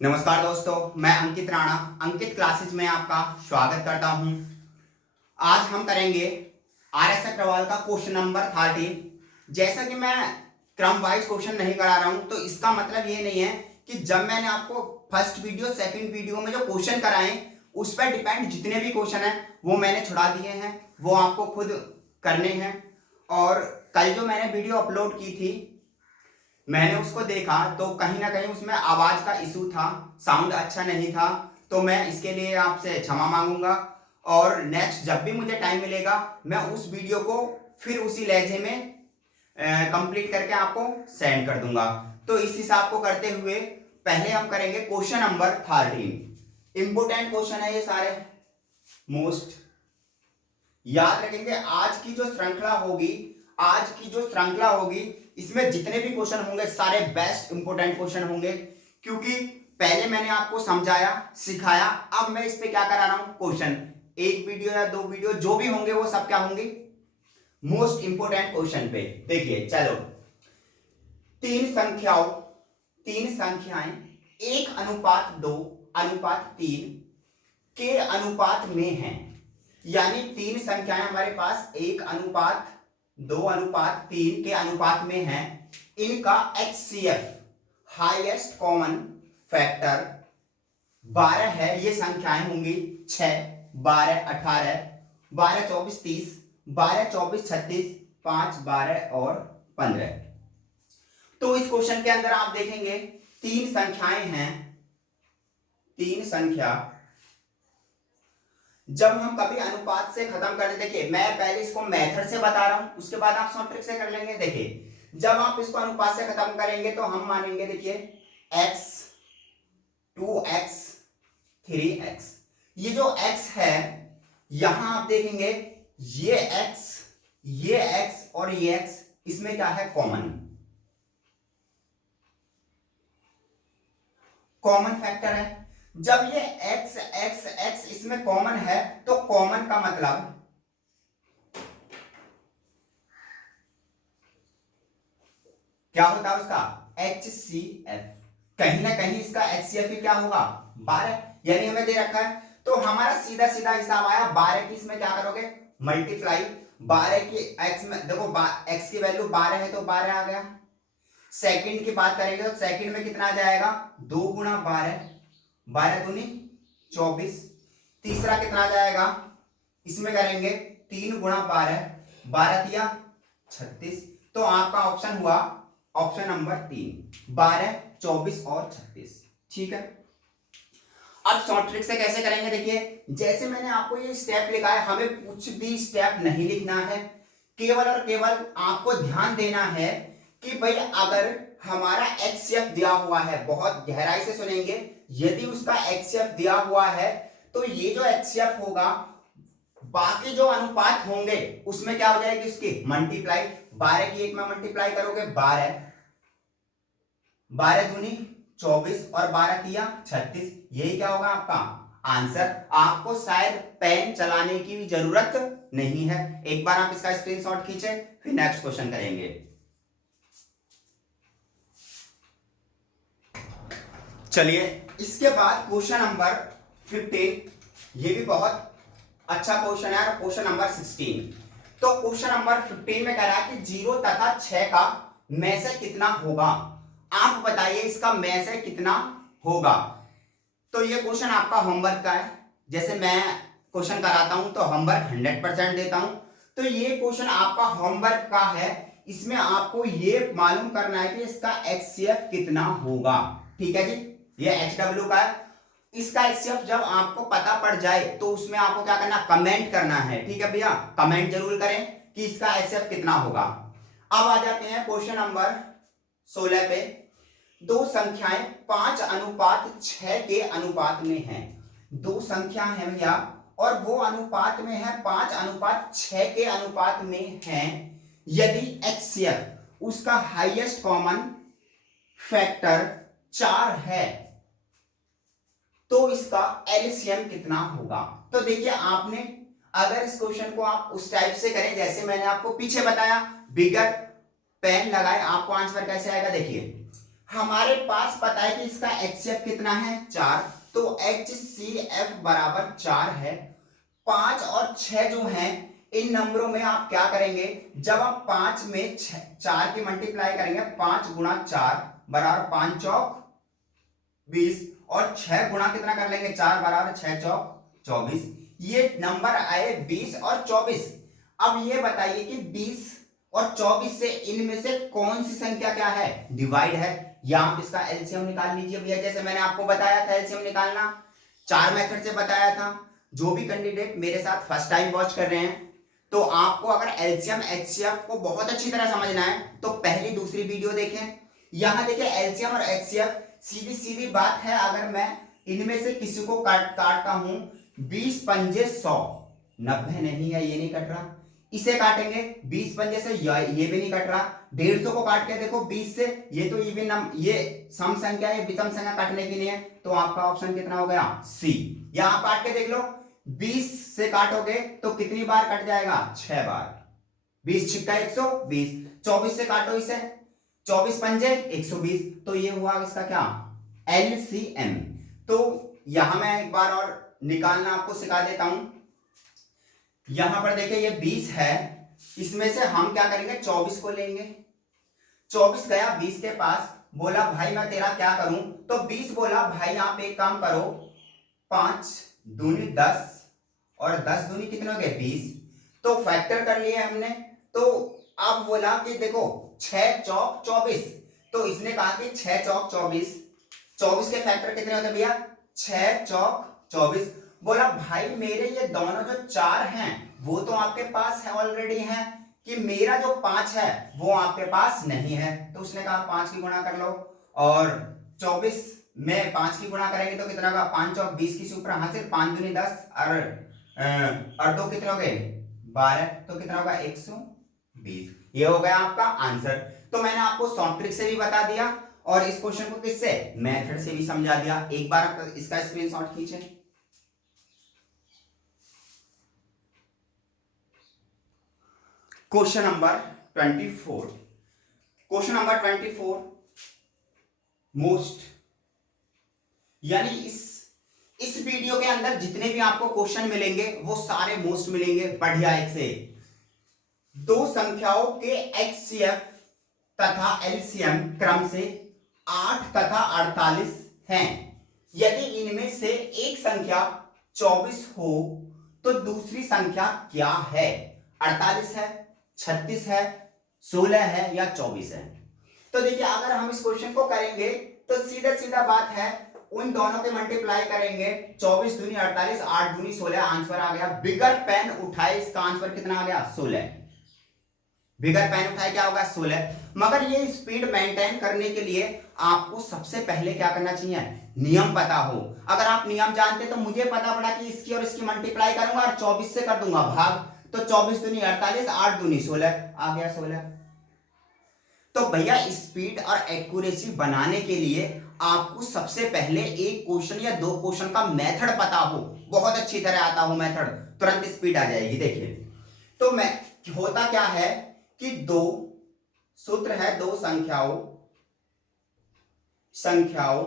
नमस्कार दोस्तों, मैं अंकित राणा अंकित क्लासेस में आपका स्वागत करता हूं। आज हम करेंगे आर एस अग्रवाल का क्वेश्चन नंबर 13। जैसा कि मैं क्रम वाइज क्वेश्चन नहीं करा रहा हूं, तो इसका मतलब ये नहीं है कि जब मैंने आपको फर्स्ट वीडियो सेकंड वीडियो में जो क्वेश्चन कराए उस पर डिपेंड जितने भी क्वेश्चन हैं वो मैंने छुड़ा दिए हैं, वो आपको खुद करने हैं। और कल जो मैंने वीडियो अपलोड की थी, मैंने उसको देखा तो कहीं ना कहीं उसमें आवाज का इशू था, साउंड अच्छा नहीं था। तो मैं इसके लिए आपसे क्षमा मांगूंगा और नेक्स्ट जब भी मुझे टाइम मिलेगा मैं उस वीडियो को फिर उसी लहजे में कंप्लीट करके आपको सेंड कर दूंगा। तो इस हिसाब को करते हुए पहले हम करेंगे क्वेश्चन नंबर 13। इंपोर्टेंट क्वेश्चन है ये सारे, मोस्ट याद रखेंगे। आज की जो श्रृंखला होगी इसमें जितने भी क्वेश्चन होंगे सारे बेस्ट इंपोर्टेंट क्वेश्चन होंगे, क्योंकि पहले मैंने आपको समझाया सिखाया, अब मैं इस पे क्या करा रहा हूं क्वेश्चन। एक वीडियो या दो वीडियो जो भी होंगे वो सब क्या होंगे, मोस्ट इंपोर्टेंट क्वेश्चन पे। देखिए चलो, तीन संख्याएं 1:2:3 के अनुपात में हैं। यानी तीन संख्याएं हमारे पास 1:2:3 के अनुपात में हैं। इनका HCF हाईएस्ट कॉमन फैक्टर 12 है। ये संख्याएं होंगी 6, 12, 18, 12, 24, 30, 12, 24, 36, 5, 12 और 15। तो इस क्वेश्चन के अंदर आप देखेंगे तीन संख्याएं हैं। तीन संख्या जब हम कभी अनुपात से खत्म करते, देखिए मैं पहले इसको मेथड से बता रहा हूं, उसके बाद आप शॉर्ट ट्रिक से कर लेंगे। देखिए जब आप इसको अनुपात से खत्म करेंगे तो हम मानेंगे, देखिए x 2x 3x। ये जो x है यहां आप देखेंगे ये x और ये x, इसमें क्या है, कॉमन फैक्टर है। जब ये x इसमें कॉमन है तो कॉमन का मतलब क्या होता है उसका, HCF। कहीं ना कहीं इसका HCF ही क्या होगा, 12। यानी हमें दे रखा है तो हमारा सीधा सीधा हिसाब आया। 12 की इसमें क्या करोगे, मल्टीप्लाई। 12 की x में देखो, x की वैल्यू 12 है तो 12 आ गया। सेकंड की बात करेंगे तो सेकंड में कितना आ जाएगा, 2 गुणा 12, 12 दूनी 24। तीसरा कितना आ जाएगा, इसमें करेंगे 3 गुणा 12, 12 दिया 36। तो आपका ऑप्शन हुआ ऑप्शन नंबर 3, 12, 24 और 36। ठीक है। अब शॉर्ट ट्रिक से कैसे करेंगे, देखिए जैसे मैंने आपको ये स्टेप लिखा है, हमें कुछ भी स्टेप नहीं लिखना है। केवल और केवल आपको ध्यान देना है कि भाई अगर हमारा HCF दिया हुआ है, बहुत गहराई से सुनेंगे, यदि उसका HCF दिया हुआ है तो ये जो HCF होगा बाकी जो अनुपात होंगे उसमें क्या हो जाएगी, उसकी मल्टीप्लाई। 12 की 1 में मल्टीप्लाई करोगे 12, 12 दूनी 24 और 12 किया 36। यही क्या होगा आपका आंसर। आपको शायद पेन चलाने की भी जरूरत नहीं है। एक बार आप इसका स्क्रीनशॉट खींचे फिर नेक्स्ट क्वेश्चन करेंगे। चलिए इसके बाद क्वेश्चन नंबर 15, ये भी बहुत अच्छा क्वेश्चन है। क्वेश्चन नंबर 16, तो क्वेश्चन नंबर 15 में कह रहा है कि 0 तथा 6 का में से कितना होगा। आप बताइए इसका में से कितना होगा। तो ये क्वेश्चन आपका होमवर्क का है। जैसे मैं क्वेश्चन कराता हूं तो होमवर्क 100% देता हूं, तो ये क्वेश्चन आपका होमवर्क का है। इसमें आपको ये मालूम करना है कि इसका HCF कितना होगा। ठीक है जी, ये HW का है। इसका HCF जब आपको पता पड़ जाए तो उसमें आपको क्या करना, कमेंट करना है। ठीक है भैया, कमेंट जरूर करें कि इसका HCF कितना होगा। अब आ जाते हैं क्वेश्चन नंबर 16 पे। दो संख्याएं 5:6 के अनुपात में हैं। दो संख्या है भैया और वो अनुपात में है, 5:6 के अनुपात में है। यदि HCF उसका हाईएस्ट कॉमन फैक्टर 4 है तो इसका LCM कितना होगा। तो देखिए आपने अगर इस क्वेश्चन को आप उस टाइप से करें जैसे मैंने आपको पीछे बताया, बिगर पेन लगाए, आपको आंसर कैसे आएगा। देखिए हमारे पास पता है कि इसका HCF कितना है 4, तो HCF बराबर 4 है। 5 और 6 जो हैं इन नंबरों में आप क्या करेंगे, जब आप 5 में 4 की मल्टीप्लाई करेंगे, 5 गुणा 4 बराबर 5 चौक 20, और 6 गुणा कितना कर लेंगे 4 बराबर 6 चौक 24। ये नंबर आए 20 और 24। अब ये बताइए कि 20 और 24 से इनमें से कौन सी संख्या क्या है, डिवाइड है, या आप इसका एलसीएम निकाल लीजिए भैया। जैसे मैंने आपको बताया था एलसीएम निकालना, 4 मेथड से बताया था। जो भी कैंडिडेट मेरे साथ फर्स्ट टाइम वॉच कर रहे हैं, तो आपको अगर एलसीएम एचसीएफ को बहुत अच्छी तरह समझना है तो पहली दूसरी वीडियो देखें। यहां देखिए एलसीएम और एचसीएफ सीधी सीधी बात है, अगर मैं इनमें से किसी को काटता हूं, 20 पंजे 100, 90 नहीं है, ये नहीं कट रहा, इसे काटेंगे 20 पंजे से, ये भी नहीं कट रहा। 150 को काट के देखो 20 से, ये तो इवन ये सम संख्या है, विषम संख्या काटने की नहीं है, तो आपका ऑप्शन कितना हो गया सी। यहां काट के देख लो, 20 से काटोगे तो कितनी बार कट जाएगा 6 बार, 20 छिक्का 120। 24 से काटो इसे, 24 पंजे 120, तो ये हुआ इसका क्या एलसीएम। तो यहां मैं एक बार और निकालना आपको सिखा देता हूं। यहां पर देखिए ये 20 है, इसमें से हम क्या करेंगे 24 को लेंगे। 24 गया 20 के पास, बोला भाई मैं तेरा क्या करूं, तो 20 बोला भाई आप एक काम करो, 5 दूनी 10 और 10 दूनी कितने हो गए 20, तो फैक्टर कर लिए हमने। तो अब बोला कि देखो 6 चौक 24, तो इसने कहा कि 6 चौक 24, 24 के फैक्टर कितने होते भैया 6 चौक 24। बोला भाई मेरे ये दोनों जो 4 हैं वो तो आपके पास है ऑलरेडी हैं, कि मेरा जो 5 है वो आपके पास नहीं है, तो उसने कहा 5 की गुणा कर लो, और 24 में 5 की गुणा करेंगे तो कितना होगा 5 चौक 20 की ऊपर हासिल, 5 दूनी 10 और 2 कितने हो गए 12, तो कितना होगा 120। ये हो गया आपका आंसर। तो मैंने आपको शॉर्ट ट्रिक से भी बता दिया और इस क्वेश्चन को किससे मेथड से भी समझा दिया। एक बार इसका स्क्रीनशॉट खींचे। Question number 24, question number 24 most, यानी इस वीडियो के अंदर जितने भी आपको क्वेश्चन मिलेंगे वो सारे मोस्ट मिलेंगे, बढ़िया एक से एक। दो संख्याओं के एचसीएफ तथा एलसीएम क्रम से 8 तथा 48 हैं। यदि इनमें से एक संख्या 24 हो तो दूसरी संख्या क्या है, 48 है, 36 है, 16 है या 24 है। तो देखिए अगर हम इस क्वेश्चन को करेंगे तो सीधा सीधा बात है, उन दोनों के मल्टीप्लाई करेंगे, 24 दूनी 48, 8 दूनी 16, आंसर आ गया। बिगर पेन उठाए इसका आंसर कितना आ गया 16। बिगर पेन उठाए क्या होगा 16। मगर ये स्पीड मेंटेन करने के लिए आपको सबसे पहले क्या करना चाहिए, नियम पता हो। अगर आप नियम जानते तो मुझे पता पड़ा कि इसकी और इसकी मल्टीप्लाई करूंगा और 24 से कर दूंगा भाग, तो 24 दूनी 48, 8 दूनी 16, आ गया 16। तो भैया स्पीड और एक्यूरेसी बनाने के लिए आपको सबसे पहले एक क्वेश्चन या दो क्वेश्चन का मेथड पता हो, बहुत अच्छी तरह आता हो मेथड, तुरंत स्पीड आ जाएगी। देखिए तो मैं होता क्या है कि दो सूत्र है, दो संख्याओं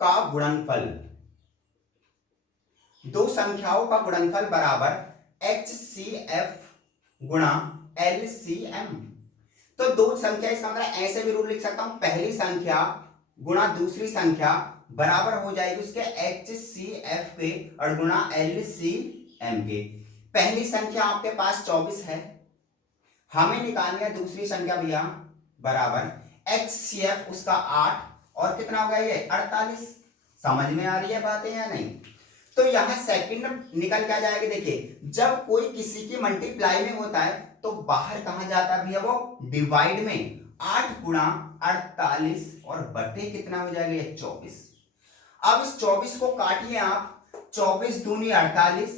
का गुणनफल, दो संख्याओं का गुणनफल बराबर HCF गुणा LCM। तो दो संख्या, इसका मतलब ऐसे भी रूल लिख सकता हूं, पहली संख्या गुणा दूसरी संख्या बराबर हो जाएगी उसके HCF के और गुणा LCM के। पहली संख्या आपके पास 24 है, हमें निकालनी है दूसरी संख्या भैया बराबर HCF उसका 8 और कितना होगा ये 48। समझ में आ रही है बातें या नहीं। तो यहां सेकंड निकल के आ जाएगी। देखिए जब कोई किसी की मल्टीप्लाई में होता है तो बाहर कहां जाता है भैया, वो डिवाइड में। 8 गुणा 48 और बटे कितना हो जाएगा 24। अब इस 24 को काटिए आप, 24 दूनी 48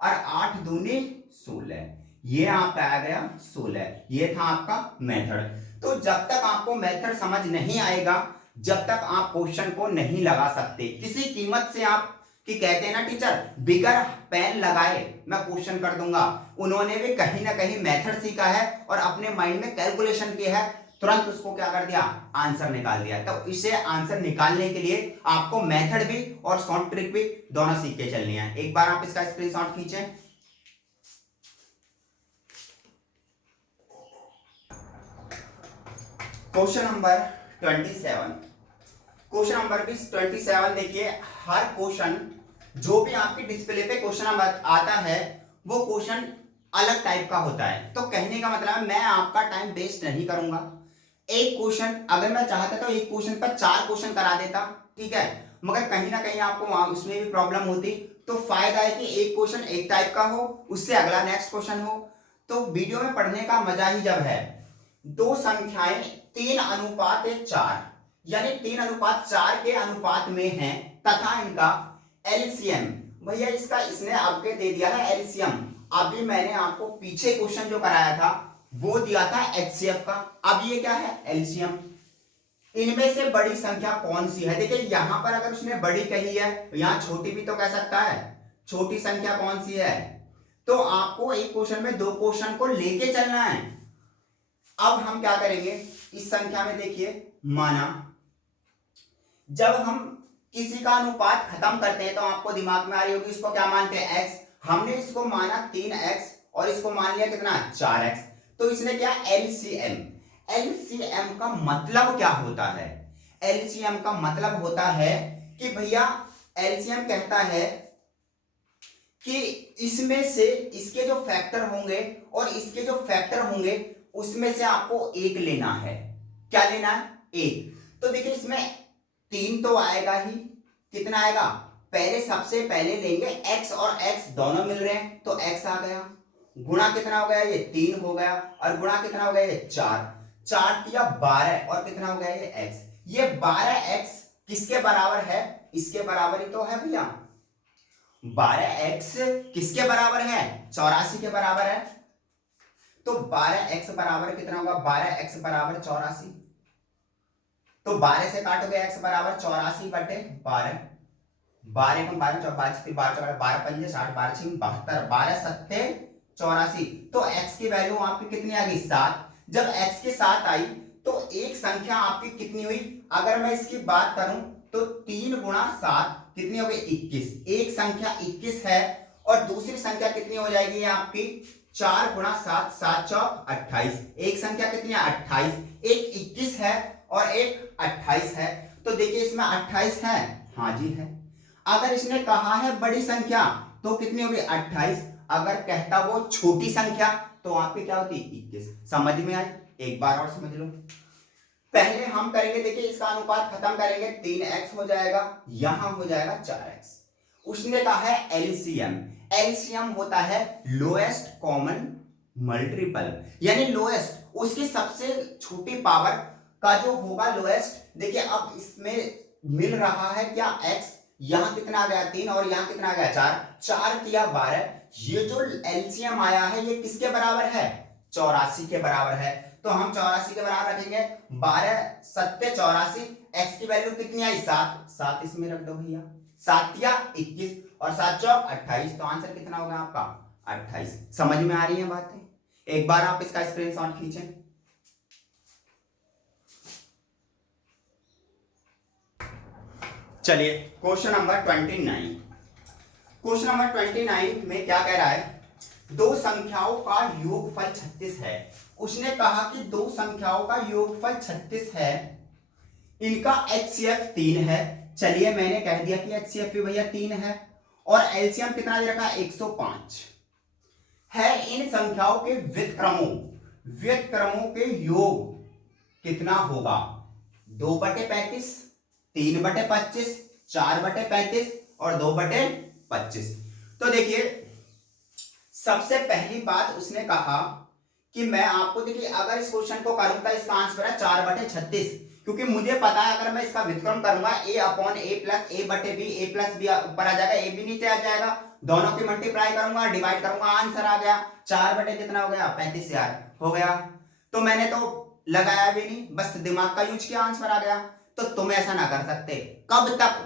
और 8 दूनी 16, ये आपका आ गया 16। ये था आपका मेथड। तो जब तक आपको मेथड समझ नहीं आएगा, जब तक आप क्वेश्चन को नहीं लगा सकते किसी कीमत से। आप कि कहते हैं ना टीचर बिगर पेन लगाए मैं क्वेश्चन कर दूंगा, उन्होंने भी कहीं ना कहीं मेथड सीखा है और अपने माइंड में कैलकुलेशन किया है, तुरंत उसको क्या कर दिया, आंसर निकाल दिया। तो इसे आंसर निकालने के लिए आपको मेथड भी और शॉर्ट ट्रिक भी दोनों सीख के चलनी है। एक बार आप इसका स्क्रीनशॉट खींचें। क्वेश्चन नंबर 27, क्वेश्चन नंबर 27 देखिए, हर क्वेश्चन जो भी आपके डिस्प्ले पे क्वेश्चन आता है वो क्वेश्चन अलग टाइप का होता है। तो कहने का मतलब मैं आपका टाइम वेस्ट नहीं करूंगा। एक क्वेश्चन अगर मैं चाहता तो एक क्वेश्चन पर 4 क्वेश्चन करा देता, ठीक है, मगर कहीं ना कहीं आपको वहां उसमें भी प्रॉब्लम होती। तो फायदा है कि एक क्वेश्चन एक टाइप का हो, उससे अगला नेक्स्ट क्वेश्चन हो। तो वीडियो में पढ़ने का मजा ही जब है दो संख्याएं 3:4 यानी 3:4 के अनुपात में हैं तथा इनका एलसीएम, भैया इसका इसने आपके दे दिया है एलसीएम। अभी मैंने आपको पीछे क्वेश्चन जो कराया था वो दिया था एचसीएफ का, अब ये क्या है एलसीएम। इनमें से बड़ी संख्या कौन सी है, देखिए यहां पर अगर उसने बड़ी कही है तो यहां छोटी भी तो कह सकता है, छोटी संख्या कौन सी है। तो आपको एक क्वेश्चन में दो क्वेश्चन को लेके चलना है। अब हम क्या करेंगे इस संख्या में, देखिए माना जब हम किसी का अनुपात खत्म करते हैं तो आपको दिमाग में आ रही होगी इसको क्या मानते हैं x, हमने इसको माना 3x और इसको मान लिया कितना 4x। तो इसने क्या एलसीएम, एलसीएम का मतलब क्या होता है, एलसीएम का मतलब होता है कि भैया एलसीएम कहता है कि इसमें से इसके जो फैक्टर होंगे और इसके जो फैक्टर होंगे उसमें से आपको एक लेना है। क्या लेना है, एक। तो देखिए इसमें 3 तो आएगा ही, कितना आएगा, पहले सबसे पहले लेंगे x और x दोनों मिल रहे हैं तो x आ गया, गुणा कितना हो गया ये 3 हो गया और गुणा कितना हो गया ये 4, 4 तिया 12 और कितना हो गया ये x। ये 12x किसके बराबर है, इसके बराबर ही तो है भैया, 12x किसके बराबर है 84 के बराबर है। तो 12x बराबर कितना होगा, 12x बराबर 84। तो 12 से काटोगे x बराबर 84 बटे 12, 12 को 12 12 12 पंजे 60 12 6 72 12 सत्ते 84। तो x की वैल्यू आपकी कितनी आ गई 7। जब x के 7 आई तो एक संख्या आपकी कितनी हुई, अगर मैं इसकी बात करूं तो 3 गुणा 7 कितनी हो गई 21, एक संख्या 21 है और दूसरी संख्या कितनी हो जाएगी आपकी 4 गुणा 7 7 चौक 28, एक संख्या कितनी है 28, एक 21 है और एक 28 है। तो देखिए इसमें 28 है, हाँ जी है। अगर इसने कहा है बड़ी संख्या तो कितनी होगी 28, अगर कहता वो छोटी संख्या तो आपकी क्या होती 21। समझ में आई, एक बार और समझ लो। पहले हम करेंगे, देखिए इसका अनुपात खत्म करेंगे 3x हो जाएगा, यहां हो जाएगा 4x। उसने कहा है एलसीएम, एलसीएम होता है लोएस्ट कॉमन मल्टीपल, यानी लोएस्ट उसकी सबसे छोटी पावर का जो होगा लोएस्ट। देखिए अब इसमें मिल रहा है क्या x, यहां कितना आ गया 3 और यहां कितना आ गया 4, 4 तिया 12, ये जो एलसीएम आया है ये किसके बराबर है 84 के बराबर है। तो हम 84 के बराबर रखेंगे, 12 सत्ते 84, x की वैल्यू कितनी आई 7, 7 इसमें रख दो भैया, 7 तिया 21 और 7 चौक 28, तो आंसर कितना होगा आपका 28। समझ में आ रही है बातें, एक बार आप इसका स्क्रीनशॉट खींचें। चलिए क्वेश्चन नंबर 29, क्वेश्चन नंबर 29 में क्या कह रहा है, दो संख्याओं का योगफल 36 है। उसने कहा कि दो संख्याओं का योगफल 36 है, इनका एचसीएफ 3 है। चलिए मैंने कह दिया कि एचसीएफ भी भैया 3 है और एलसीएम कितना दे रखा है 105 है। इन संख्याओं के व्युत्क्रमों के योग कितना होगा, 2/35, 3/25, 4/35 और 2/25। तो देखिए सबसे पहली बात उसने कहा कि मैं आपको, देखिए अगर इस क्वेश्चन को करूं तो इसका आंसर है 4/36, क्योंकि मुझे पता है अगर मैं इसका व्युत्क्रम करूंगा a/a प्लस a बटे b, a प्लस b ऊपर आ जाएगा, a भी नीचे आ जाएगा, दोनों की मल्टीप्लाई करूंगा डिवाइड करूंगा, आंसर आ गया 4 बटे कितना हो गया 35 यार हो गया। तो मैंने तो लगाया भी नहीं, बस दिमाग का यूज किया, आंसर आ गया। तो तुम ऐसा ना कर सकते, कब तक,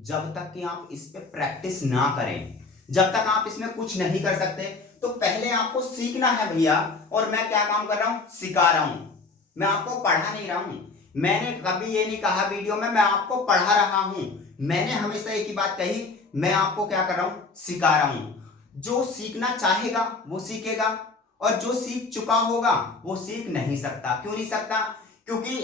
जब तक कि आप इस पे प्रैक्टिस ना करें, जब तक आप इसमें कुछ नहीं कर सकते। तो पहले आपको सीखना है भैया, और मैं क्या काम कर रहा हूं सिखा रहा हूं। मैं आपको पढ़ा नहीं रहा हूं। मैंने कभी ये नहीं कहा वीडियो में मैं आपको पढ़ा रहा हूं। मैंने हमेशा एक ही बात कही, मैं आपको क्या कर रहा हूं, सिखा रहा हूं। जो सीखना चाहेगा वो सीखेगा, और जो सीख चुका होगा वो सीख नहीं सकता। क्यों नहीं सकता? क्योंकि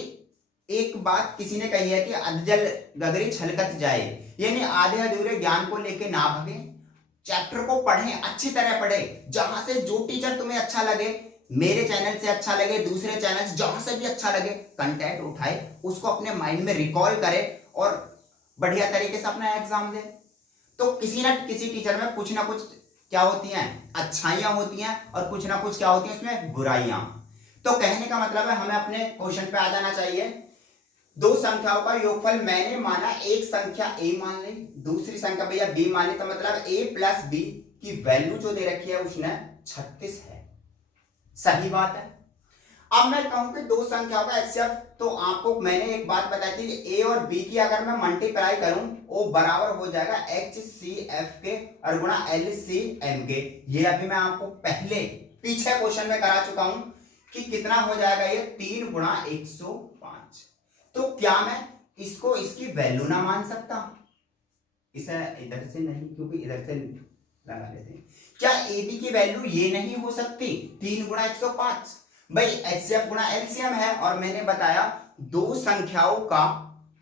एक बात किसी ने कही है कि अधजल गगरी छलकत जाए, यानी आधे अधूरे ज्ञान को लेके ना भगे। चैप्टर को पढ़ें, अच्छी तरह पढ़ें, जहां से जो टीचर तुम्हें अच्छा लगे, मेरे चैनल से अच्छा लगे, दूसरे चैनल से, जहां से भी अच्छा लगे, कंटेंट उठाए, उसको अपने माइंड में रिकॉल करे और बढ़िया तरीके से अपना एग्जाम दे। तो किसी ना किसी टीचर में कुछ ना कुछ क्या होती हैं, अच्छाइयां होती हैं, और कुछ ना कुछ क्या होती हैं उसमें, बुराइयां। तो कहने का मतलब है हमें अपने क्वेश्चन पे आ जाना चाहिए। दो संख्याओं का योगफल मैंने माना, एक संख्या a मान ली, दूसरी संख्या भैया b मान ली, तो मतलब a प्लस b की वैल्यू जो दे रखी है उसने 36 है। सही बात है। अब मैं कहूं कि दो संख्याओं का एचसीएफ, तो आपको मैंने एक बात बताई थी कि a और b की अगर मैं मल्टीप्लाई करूं वो बराबर हो जाएगा HCF के और गुणा LCM के। ये अभी मैं आपको पहले पीछे क्वेश्चन में करा चुका हूं कि कितना हो जाएगा ये 3 गुणा 105। तो क्या मैं इसको इसकी वैल्यू ना मान सकता? इसे इधर से नहीं, क्योंकि इधर से लगा लेते हैं। क्या ए बी की वैल्यू ये नहीं हो सकती 3 गुणा 105? भाई एचसीएफ गुणा एलसीएम है, और मैंने बताया दो संख्याओं का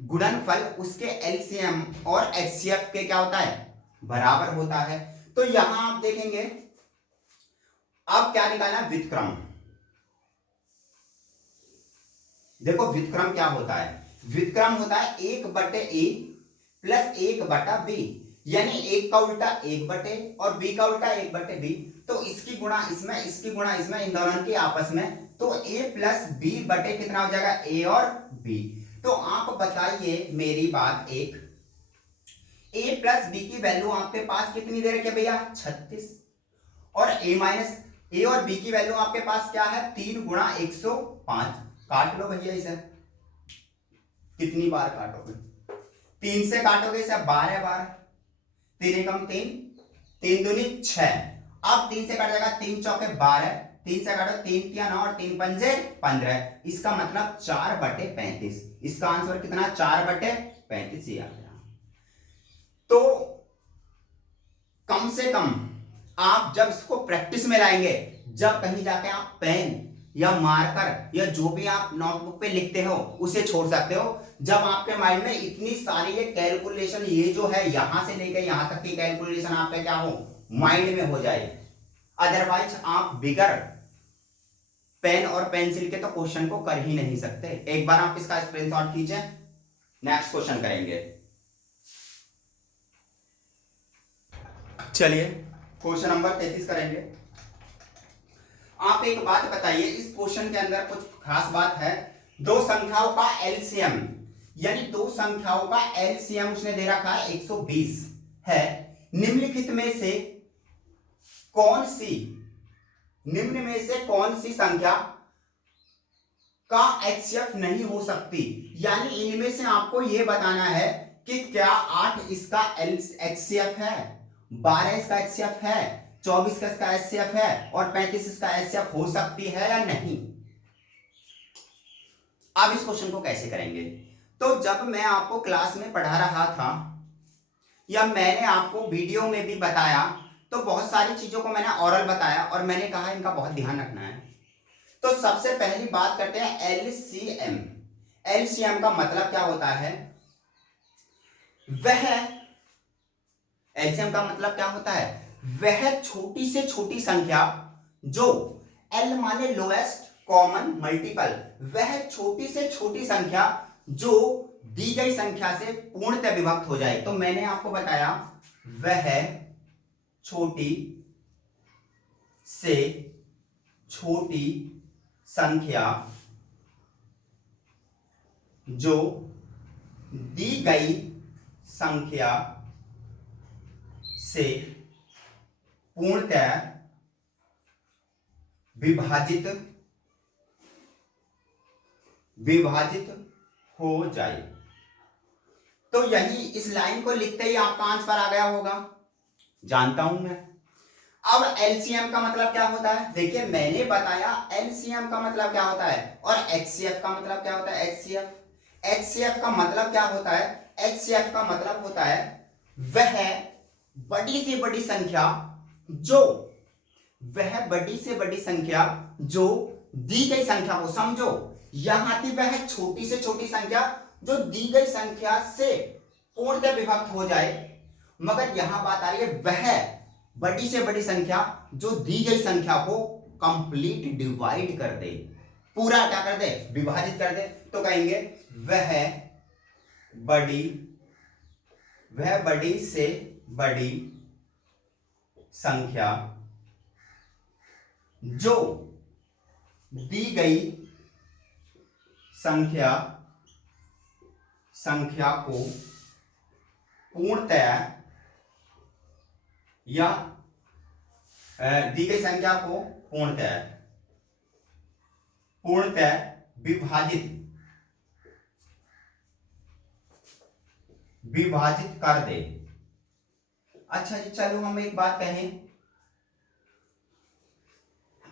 गुणनफल उसके एलसीएम और एचसीएफ के क्या होता है, बराबर होता है। तो यहां आप देखेंगे अब क्या निकालना, व्युत्क्रम। देखो व्युत्क्रम क्या होता है, व्युत्क्रम होता है 1/a प्लस 1/b, यानी एक का उल्टा 1/a और b का उल्टा 1/b। तो इसकी गुणा इसमें, इसकी गुणा इसमें, इन दोनों के आपस में, तो a प्लस b बटे कितना हो जाएगा, a और b। तो आप बताइए मेरी बात एक, a प्लस b की वैल्यू आपके पास कितनी दे रखी है भैया, 36, और a माइनस a और b की वैल्यू आपके पास क्या है, 3 गुणा 105। काट लो भैया इसे, कितनी बार काटोगे, 3 से काटोगे इसे 12 बार, 3 एकम 3, 3 दूनी 6। अब 3 से काटा जाएगा, 3 चौके 12, 3 से काटो 3 तिया 9 और 3 पंजे 15। इसका मतलब 4/35। इसका आंसर कितना, 4/35 ही आ गया। तो कम से कम आप जब इसको प्रैक्टिस में लाएंगे, जब कहीं जाके आप पेन या मार्कर या जो भी आप नोटबुक पे लिखते हो उसे छोड़ सकते हो, जब आपके माइंड में इतनी सारी ये कैलकुलेशन, ये जो है यहां से लेकर यहां तक की कैलकुलेशन आपका क्या हो, माइंड में हो जाए। अदरवाइज आप बिगर पेन और पेंसिल के तो क्वेश्चन को कर ही नहीं सकते। एक बार आप इसका स्क्रीनशॉट कीजिए, नेक्स्ट क्वेश्चन करेंगे। चलिए क्वेश्चन नंबर 33 करेंगे। आप एक बात बताइए, इस क्वेश्चन के अंदर कुछ खास बात है। दो संख्याओं का एलसीएम, यानी दो संख्याओं का एलसीएम उसने दे रखा है 120 है। निम्नलिखित में से कौन सी, निम्न में से कौन सी संख्या का एचसीएफ नहीं हो सकती, यानी इनमें से आपको यह बताना है कि क्या 8 इसका एचसीएफ है, 12 इसका एचसीएफ है, 24 का इसका एचसीएफ है, और 35 इसका एचसीएफ हो सकती है या नहीं। अब इस क्वेश्चन को कैसे करेंगे, तो जब मैं आपको क्लास में पढ़ा रहा था या मैंने आपको वीडियो में भी बताया, तो बहुत सारी चीजों को मैंने ओरल बताया और मैंने कहा इनका बहुत ध्यान रखना है। तो सबसे पहली बात करते हैं एलसीएम। एलसीएम का मतलब क्या होता है, वह, एलसीएम का मतलब क्या होता है, वह छोटी से छोटी संख्या जो एल माने लोएस्ट कॉमन मल्टीपल, वह छोटी से छोटी संख्या जो दी गई संख्या से पूर्णतः विभक्त हो जाए। तो मैंने आपको बताया वह छोटी से छोटी संख्या जो दी गई संख्या से पूर्णतः विभाजित हो जाए। तो यही, इस लाइन को लिखते ही आपका आंसर आ गया होगा, जानता हूं मैं। अब एलसीएम का मतलब क्या होता है, देखिए मैंने बताया एलसीएम का मतलब क्या होता है और एचसीएफ का मतलब क्या होता है। एचसीएफ का मतलब क्या होता है, एचसीएफ का मतलब होता है वह बड़ी से बड़ी संख्या जो वह बड़ी से बड़ी संख्या जो दी गई संख्या को, समझो यहां थी वह छोटी से छोटी संख्या जो दी गई संख्या से पूर्णतः विभक्त हो जाए, मगर यहां बात आ रही है वह बड़ी से बड़ी संख्या जो दी गई संख्या को कंप्लीट डिवाइड कर दे, पूरा क्या कर दे, विभाजित कर दे। तो कहेंगे वह बड़ी से बड़ी संख्या जो दी गई संख्या को पूर्णतया या दी गई संख्या को पूर्णतः विभाजित कर दे। अच्छा जी, चलो हम एक बात कहें,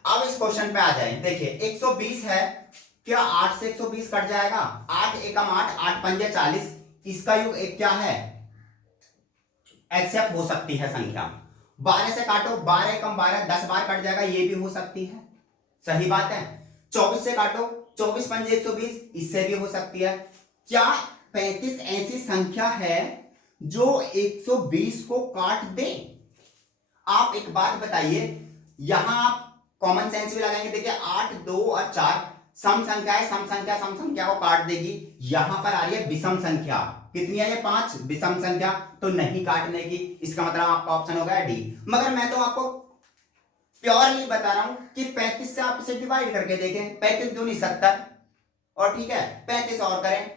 अब इस क्वेश्चन पे आ जाए। देखिए 120 है, क्या 8 से 120 कट जाएगा, 8 एकम 8, 8 पंजे 40, इसका योग एक क्या है, एक्सेप्ट हो सकती है संख्या। 12 से काटो, 12 एकम 12, 10 बार कट जाएगा, ये भी हो सकती है, सही बात है। 24 से काटो, 24 पंजे 120, इससे भी हो सकती है। क्या 35 ऐसी संख्या है जो 120 को काट दे? आप एक बात बताइए, यहां आप कॉमन सेंस भी लगाएंगे। देखिए 8, 2 और 4 सम संख्या है, सम संख्या को काट देगी। यहां पर आ रही है विषम संख्या, कितनी है ये 5, विषम संख्या, तो नहीं काटने की। इसका मतलब आपका ऑप्शन हो गया डी। मगर मैं तो आपको प्योरली बता रहा हूं कि 35 से आप इसे डिवाइड करके देखें, 35 दूनी 70, और ठीक है 35 और करें,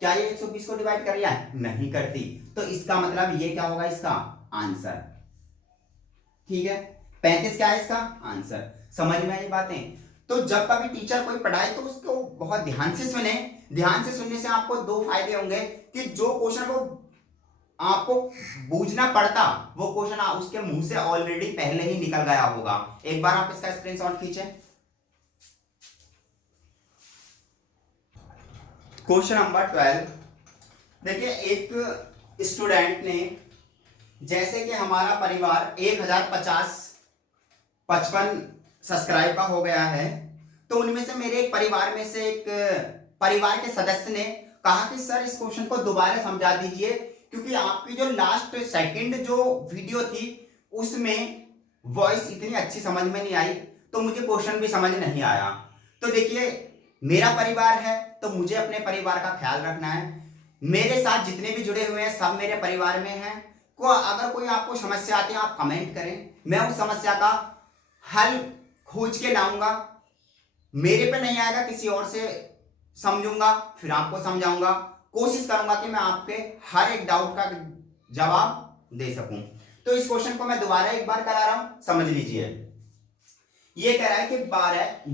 क्या ये 120 को डिवाइड कर रही है, नहीं करती। तो इसका मतलब ये क्या होगा, इसका आंसर, ठीक है 35 क्या है इसका आंसर। समझ में आई बातें? तो जब कभी टीचर कोई पढ़ाए तो उसको बहुत ध्यान से सुने। ध्यान से सुनने से आपको दो फायदे होंगे कि जो क्वेश्चन को आपको बूझना पड़ता, वो क्वेश्चन उसके मुंह से ऑलरेडी पहले ही निकल गया होगा। एक बार आप इसका स्क्रीनशॉट खींचे। क्वेश्चन नंबर 12, देखिए एक स्टूडेंट ने, जैसे कि हमारा परिवार 1055 सब्सक्राइब का हो गया है, तो उनमें से मेरे एक परिवार में से एक परिवार के सदस्य ने कहा कि सर इस क्वेश्चन को दोबारा समझा दीजिए, क्योंकि आपकी जो लास्ट सेकंड जो वीडियो थी उसमें वॉइस इतनी अच्छी समझ में नहीं आई, तो मुझे क्वेश्चन भी समझ नहीं आया। तो देखिए मेरा परिवार है तो मुझे अपने परिवार का ख्याल रखना है, मेरे साथ जितने भी जुड़े हुए हैं सब मेरे परिवार में हैं। को अगर कोई आपको समस्या आती है आप कमेंट करें, मैं उस समस्या का हल खोज के लाऊंगा। मेरे पे नहीं आएगा, किसी और से समझूंगा, फिर आपको समझाऊंगा। कोशिश करूंगा कि मैं आपके हर एक डाउट का जवाब दे सकूं। तो इस क्वेश्चन को मैं दोबारा एक बार करा रहा हूं, समझ लीजिए। ये कह रहा है कि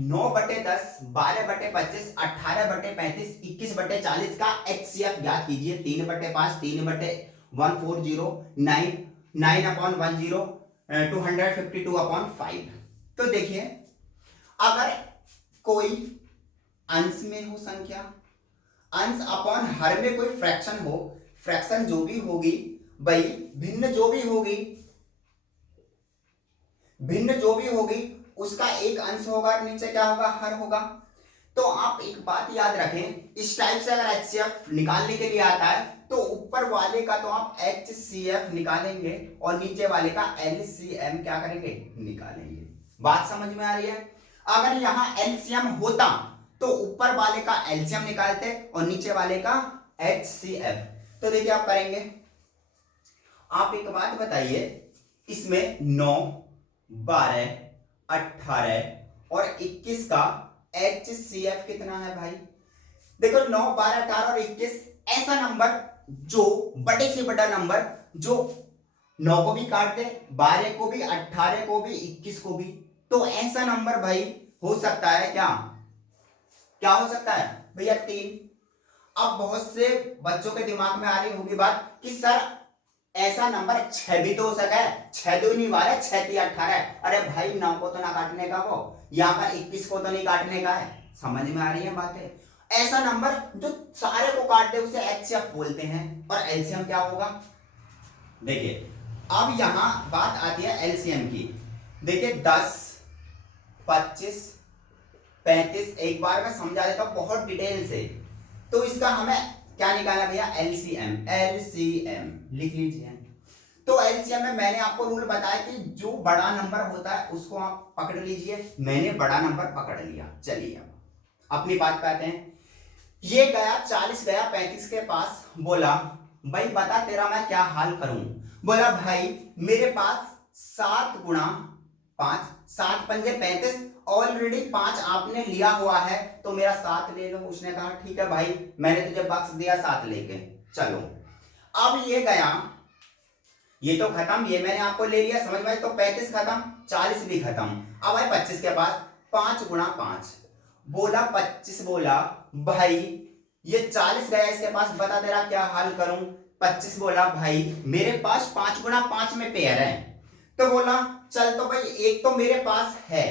9/10, 12/25, 18/35, 21/40 का एचसीएफ ज्ञात कीजिए। 3/5, 3/140, 9/10, 252/5। तो देखिए अगर कोई अंश में हो संख्या, अंश अपॉन हर में कोई फ्रैक्शन हो, फ्रैक्शन जो भी होगी भाई, भिन्न जो भी होगी उसका एक अंश होगा, नीचे क्या होगा, हर होगा। तो आप एक बात याद रखें, इस टाइप से अगर एचसीएफ निकालने के लिए आता है तो ऊपर वाले का तो आप एचसीएफ निकालेंगे और नीचे वाले का एलसीएम क्या करेंगे, निकालेंगे। बात समझ में आ रही है? अगर यहां एलसीएम होता तो ऊपर वाले का एलसीएम निकालते और नीचे वाले का एचसीएफ। तो देखिए आप करेंगे, आप एक बात बताइए, इसमें 9, 12, 18 और 21 का एचसीएफ कितना है भाई? देखो 9, 12, 18 और 21 ऐसा नंबर जो बड़े से बड़ा नंबर, जो 9 को भी काट दे, 12 को भी, 18 को भी, 21 को भी। तो ऐसा नंबर भाई हो सकता है क्या, क्या हो सकता है भैया 3। अब बहुत से बच्चों के दिमाग में आ रही होगी बात कि सर ऐसा नंबर 6 भी तो हो सका है, 6 दूनी 12, 6 3 18। अरे भाई 9 को तो ना काटने का, वो यहाँ पर 21 को तो नहीं काटने का है। समझ में आ रही है बातें? ऐसा नंबर जो सारे को काट दे उसे एचसीएफ बोलते हैं। और एलसीएम क्या होगा? देखिए अब यहां बात आती है एलसीएम की। देखिए 10, 25, 35, एक बार मैं समझा देता हूं बहुत डिटेल से। तो इसका हमें क्या निकालना भैया? एलसीएम। एलसीएम लिख लीजिए। तो एलसीएम में मैंने आपको रूल बताया कि जो बड़ा नंबर होता है उसको आप पकड़ लीजिए। मैंने बड़ा नंबर पकड़ लिया। चलिए अब अपनी बात पे आते हैं। ये गया 40 गया 35 के पास, बोला भाई बता तेरा मैं क्या हाल करूं। बोला भाई मेरे पास 7 गुणा 5, 7 पंजे 35, ऑलरेडी 5 आपने लिया हुआ है तो मेरा 7 ले लो। उसने कहा ठीक है भाई, मैंने तुझे बक्स दिया 7 लेके चलो। अब ये गया, ये तो खत्म, ये मैंने आपको ले लिया, समझ में? तो 35 खत्म, 40 भी खत्म। अब है 25 के पास, 5 गुणा 5। बोला 25, बोला भाई ये 40 गया इसके पास, बता तेरा क्या हाल करूं। 25 बोला भाई मेरे पास 5 गुणा 5 में पेयर है। तो बोला चल तो भाई एक तो मेरे पास है,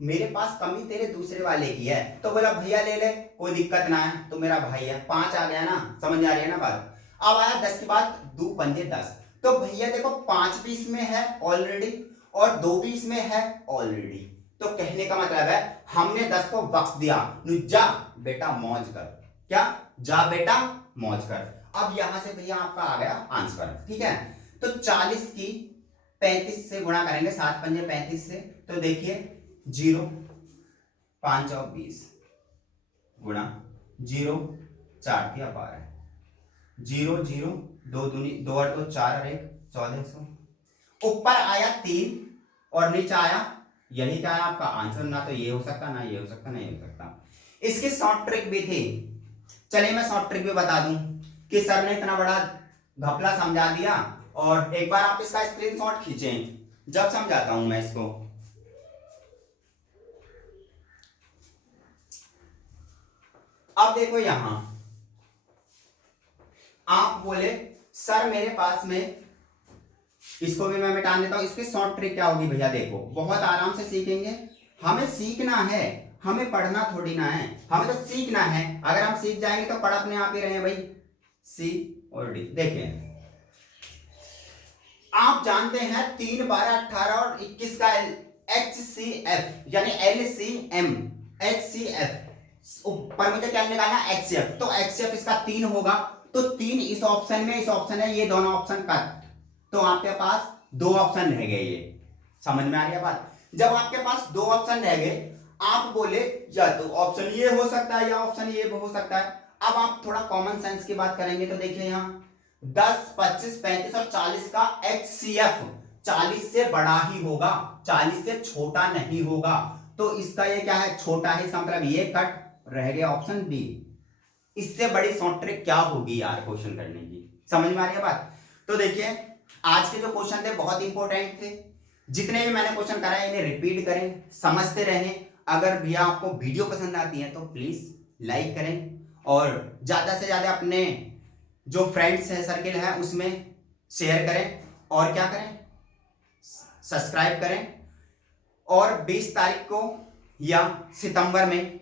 मेरे पास कमी तेरे दूसरे वाले की है। तो बोला भैया ले ले, कोई दिक्कत ना है, तो मेरा भाई है। 5 आ गया ना, समझ आ रही है ना बात? अब आया 10 के बाद, 2 पंजे 10। तो भैया देखो 5 भी इसमें है ऑलरेडी और 2 भी इसमें है ऑलरेडी। तो कहने का मतलब है हमने 10 को बख्श दिया। जा बेटा मौज कर। क्या? जा बेटा मौज कर। अब यहां से भैया आपका आ गया आंसर, ठीक है? तो 40 की 35 से गुणा करेंगे, 7 पंजे 35 से। तो देखिए 0, 5 और 20 गुणा 0, 4 की 12, 0 0, 2 दूनी 2 और 2 4 और 1 1400। ऊपर आया 3 और नीचे आया, यही क्या है आपका आंसर? ना तो ये हो सकता, ना ये हो सकता, ना ये हो सकता। इसकी शॉर्ट ट्रिक भी थी। चलिए मैं शॉर्ट ट्रिक भी बता दूं कि सर ने इतना बड़ा घपला समझा दिया। और एक बार आप इसका स्क्रीनशॉट खींचें जब समझाता हूं मैं इसको। अब देखो यहां आप बोले सर मेरे पास में, इसको भी मैं मिटा देता हूं। इसकी शॉर्ट ट्रिक क्या होगी भैया? देखो बहुत आराम से सीखेंगे। हमें सीखना है, हमें पढ़ना थोड़ी ना है, हमें तो सीखना है। अगर हम सीख जाएंगे तो पढ़ अपने आप ही रहे भाई। सी और डी। देखिए आप जानते हैं 3 12 18 और 21 का HCF यानी LCM HCF, ऊपर मुझे क्या निकालना? HCF। तो HCF इसका 3 होगा। तो 3 इस ऑप्शन में, इस ऑप्शन है, ये दोनों ऑप्शन कट। तो आपके पास 2 ऑप्शन रह गए। ये समझ में आ रही है बात? जब आपके पास 2 ऑप्शन रह गए, आप बोले या तो ऑप्शन ये हो सकता है या ऑप्शन ये हो सकता है। अब आप थोड़ा कॉमन सेंस की बात करेंगे तो देखिए यहां 10 25 35 और 40 का HCF 40 से बड़ा ही होगा, 40 से छोटा नहीं होगा। तो इसका ये क्या है? छोटा है। इसका मतलब ये कट, रह गया ऑप्शन बी। इससे बड़ी शॉर्ट ट्रिक क्या होगी यार क्वेश्चन करने की? समझ में आ रही है बात? तो देखिए आज के जो क्वेश्चन थे बहुत इंपॉर्टेंट थे। जितने भी मैंने क्वेश्चन कराए इन्हें रिपीट करें, समझते रहें। अगर भैया आपको वीडियो पसंद आती है तो प्लीज लाइक करें और ज्यादा से ज्यादा अपने जो फ्रेंड्स है, सर्किल है, उसमें शेयर करें। और क्या करें? सब्सक्राइब करें। और 20 तारीख को या सितंबर में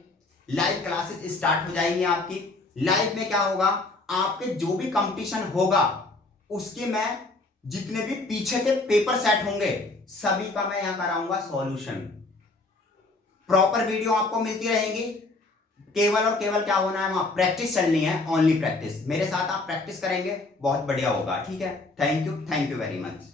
लाइव क्लासेस स्टार्ट हो जाएंगी आपकी। लाइव में क्या होगा? आपके जो भी कंपटीशन होगा उसके मैं जितने भी पीछे के पेपर सेट होंगे सभी का मैं यहां कराऊंगा सॉल्यूशन। प्रॉपर वीडियो आपको मिलती रहेंगी। केवल और केवल क्या होना है? वहां प्रैक्टिस चलनी है, ओनली प्रैक्टिस। मेरे साथ आप प्रैक्टिस करेंगे, बहुत बढ़िया होगा। ठीक है? Thank you very much.